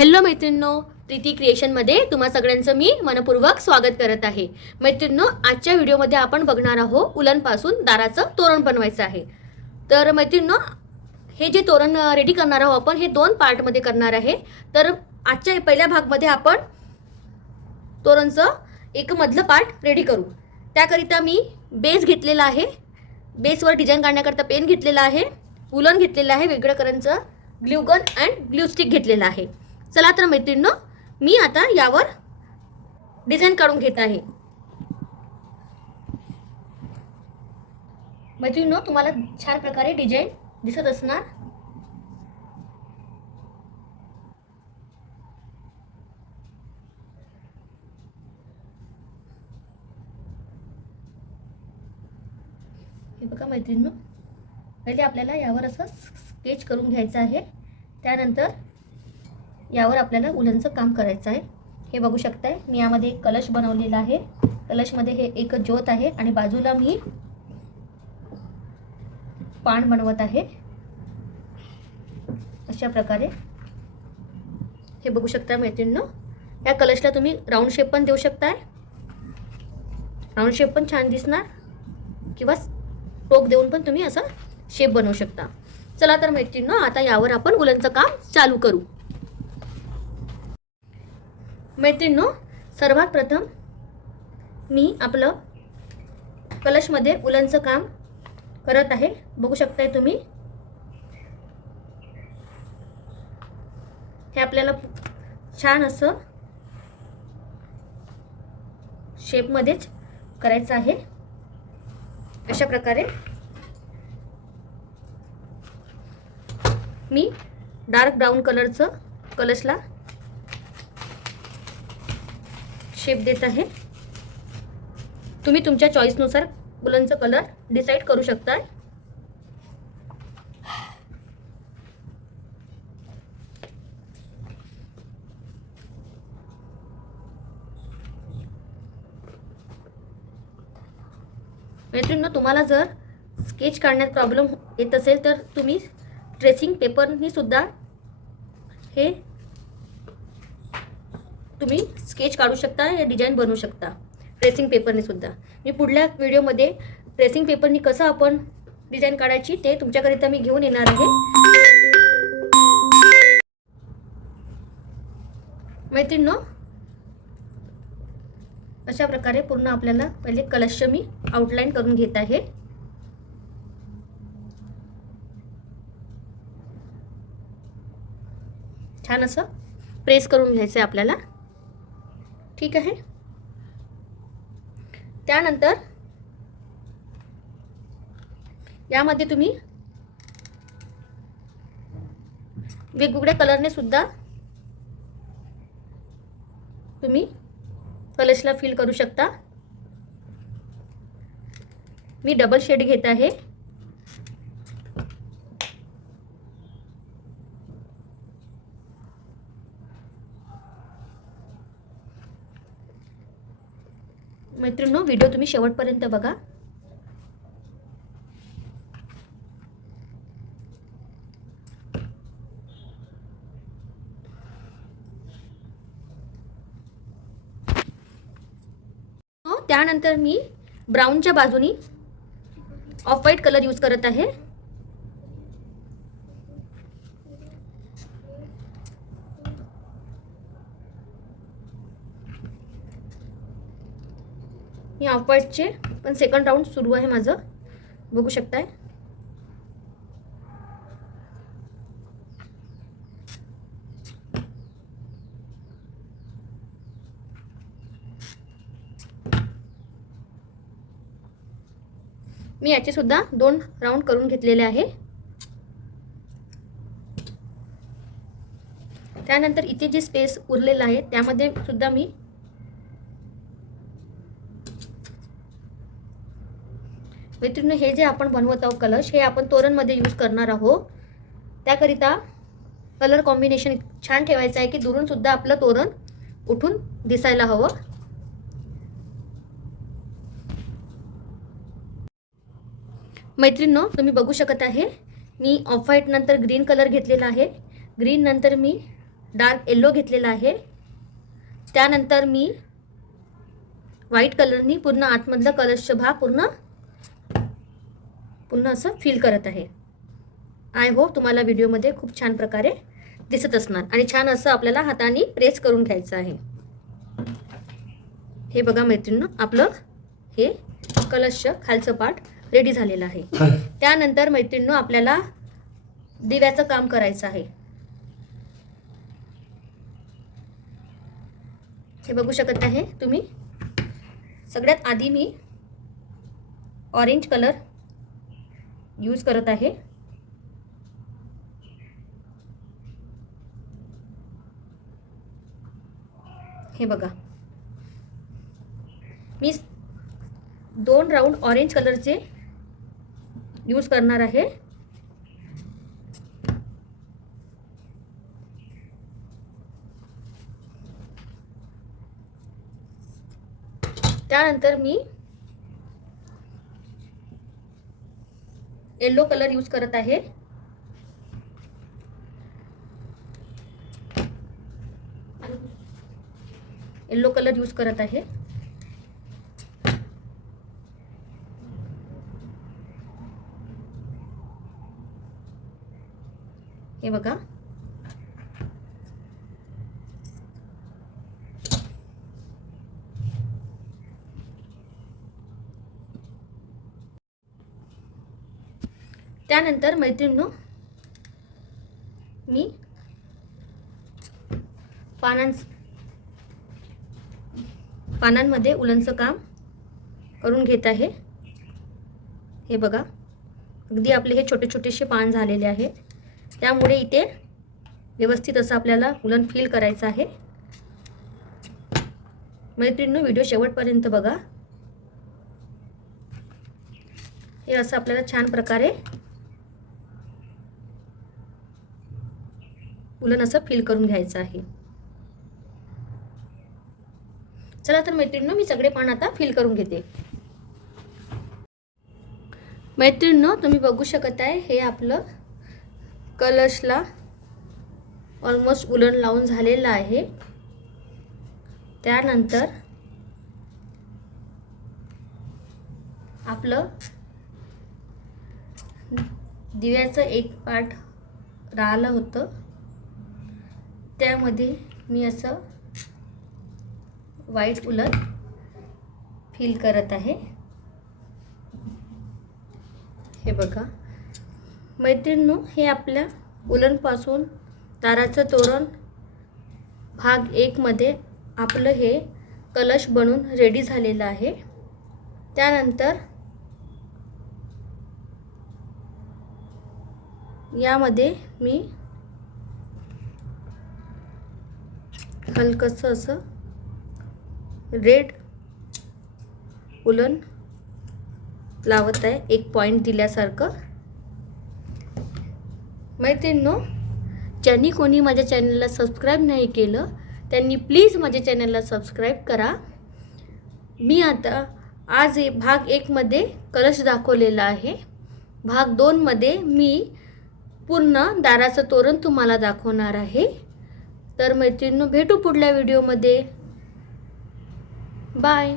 Hello मैत्रिणींनो, प्रीती क्रिएशनमध्ये तुम्हा सगळ्यांचं मी मनपूर्वक स्वागत करत आहे. मैत्रिणींनो, आजच्या व्हिडिओमध्ये आपण बघणार आहोत उलनपासून दाराचं तोरण बनवायचं आहे. तर मैत्रिणींनो, हे जे तोरण रेडी करणार आहोत आपण हे 2 पार्टमध्ये करणार आहे. तर आजच्या पहिल्या भागमध्ये आपण तोरणचं एक मधलं पार्ट रेडी करू. त्याकरिता मी बेस घेतलेला आहे. बेसवर डिझाईन काढण्याकरता पेन घेतलेला आहे, उलन घेतलेलं आहे, वेगळं कलरचं glue gun and glue stick घेतलेलं आहे. चला तर मैत्रिणींनो, मी आता यावर डिझाईन काढून घेत आहे. मैत्रिणींनो, तुम्हाला छान प्रकारे डिझाईन दिसत असणार. हे बघा मैत्रिणींनो, पहिले आपल्याला यावर असं स्केच करून घ्यायचं आहे. त्यानंतर यावर आपल्याला उलनचं काम करायचं आहे. हे बघू शकताय, मी यामध्ये एक कलश बनवलेला आहे. कलशमध्ये हे एक ज्योत आहे आणि बाजूला मी पान बनवत आहे. अशा प्रकारे हे बघू शकता मैत्रिणींनो. या कलशला तुम्ही राऊंड शेप पण देऊ शकताय. राऊंड शेप पण छान दिसणार, किंवा टोक देऊन पण तुम्ही असा शेप बनवू शकता. चला तर मैत्रिणींनो, आता यावर आपण उलनचं काम चालू करू. मैत्रिणींनो, सर्वात प्रथम मी आपलं कलशमध्ये उलनचं काम करत आहे. बघू शकताय तुम्ही. हे आपल्याला छान असं शेपमध्येच करायचं आहे. अशा प्रकारे मी डार्क ब्राऊन कलरचं कलशला शेप देत आहे. तुम्ही तुमच्या चॉईसनुसार उलनचं कलर डिसाईड करू शकता. मैत्रिणींनो, तुम्हाला जर स्केच काढण्यात प्रॉब्लेम येत असेल तर तुम्ही ट्रेसिंग पेपरनी सुद्धा हे तुम्ही स्केच काढू शकता, या डिझाईन बनवू शकता ट्रेसिंग पेपरने सुद्धा. मी पुढल्या व्हिडिओमध्ये ट्रेसिंग पेपरनी कसं आपण डिझाईन काढायची ते तुमच्याकरिता मी घेऊन येणार आहे. मैत्रिणींनो, अशा प्रकारे पूर्ण आपल्याला पहिले कलश मी आउटलाईन करून घेत आहे. छान असं प्रेस करून घ्यायचं आहे आपल्याला. ठीक आहे. त्यानंतर यामध्ये तुम्ही वेगवेगळ्या कलरने सुद्धा तुम्ही कलशला फिल करू शकता. मी डबल शेड घेत आहे. मैत्रिणींनो, व्हिडिओ तुम्ही शेवटपर्यंत बघा. त्यानंतर मी ब्राऊनच्या बाजूनी ऑफ व्हाईट कलर यूज करत आहे. मी ऑफ व्हाईटचे पण सेकंड राऊंड सुरू आहे माझं. बघू शकताय. मी याचे सुद्धा 2 राऊंड करून घेतलेले आहे. त्यानंतर इथे जे स्पेस उरलेला आहे त्यामध्ये सुद्धा मी मैत्रिणींनो, हे जे आपण बनवत आहोत कलश, हे आपण तोरणमध्ये यूज करणार आहोत. त्याकरिता कलर कॉम्बिनेशन छान ठेवायचं आहे की दुरून सुद्धा आपलं तोरण उठून दिसायला हवं. मैत्रिणींनो, तुम्ही बघू शकत आहे, मी ऑफ व्हाईट नंतर ग्रीन कलर घेतलेला आहे. ग्रीन नंतर मी डार्क येलो घेतलेला आहे. त्यानंतर मी व्हाईट कलरनी पूर्ण आतमधला कलशचा भाग पूर्ण असं फिल करत आहे. आय होप तुम्हाला व्हिडिओमध्ये खूप छान प्रकारे दिसत असणार आणि छान असं आपल्याला हाताने प्रेस करून घ्यायचं आहे. हे बघा मैत्रिणींनो, आपलं हे कलशचं खालचं पार्ट रेडी झालेलं आहे. त्यानंतर मैत्रिणींनो, आपल्याला दिव्याचं काम करायचं आहे. हे बघू शकत आहे तुम्ही. सगळ्यात आधी मी ऑरेंज कलर यूज करत आहे. हे बघा, मी 2 राऊंड ऑरेंज कलरचे यूज करणार आहे. त्यानंतर मी येलो कलर यूज करत आहे. येलो कलर यूज करत आहे. हे बघा, त्यानंतर मैत्रिणींनो, मी पानांमध्ये उलनचं काम करून घेत आहे. हे बघा, अगदी आपले हे छोटे छोटेसे पान झालेले आहेत. त्यामुळे इथे व्यवस्थित असं आपल्याला उलन फिल करायचं आहे. मैत्रिणींनो, व्हिडिओ शेवटपर्यंत बघा. हे असं आपल्याला छान प्रकारे उलन असं फिल करून घ्यायचं आहे. चला तर मैत्रिणींनो, मी सगळे पान आता फिल करून घेते. मैत्रिणींनो, तुम्ही बघू शकत आहे, हे आपलं कलशला ऑलमोस्ट उलन लावून झालेलं आहे. त्यानंतर आपलं दिव्याचं एक पार्ट राहिलं होतं, त्यामध्ये मी असं व्हाईट उलन फिल करत आहे. हे बघा मैत्रिणींनो, हे आपल्या उलनपासून दाराचं तोरण भाग 1 मध्ये आपलं हे कलश बनून रेडी झालेलं आहे. त्यानंतर यामध्ये मी हलकसं असं रेड उलन लावत आहे, एक पॉइंट दिल्यासारखं. मैत्रिणींनो, ज्यांनी कोणी माझ्या चॅनलला सबस्क्राईब नाही केलं त्यांनी प्लीज माझ्या चॅनलला सबस्क्राईब करा. मी आता आज भाग 1 मध्ये कलश दाखवलेला आहे. भाग 2 मध्ये मी पूर्ण दाराचं तोरण तुम्हाला दाखवणार आहे. तर मैत्रिणींनो, भेटू पुढल्या व्हिडिओमध्ये. बाय.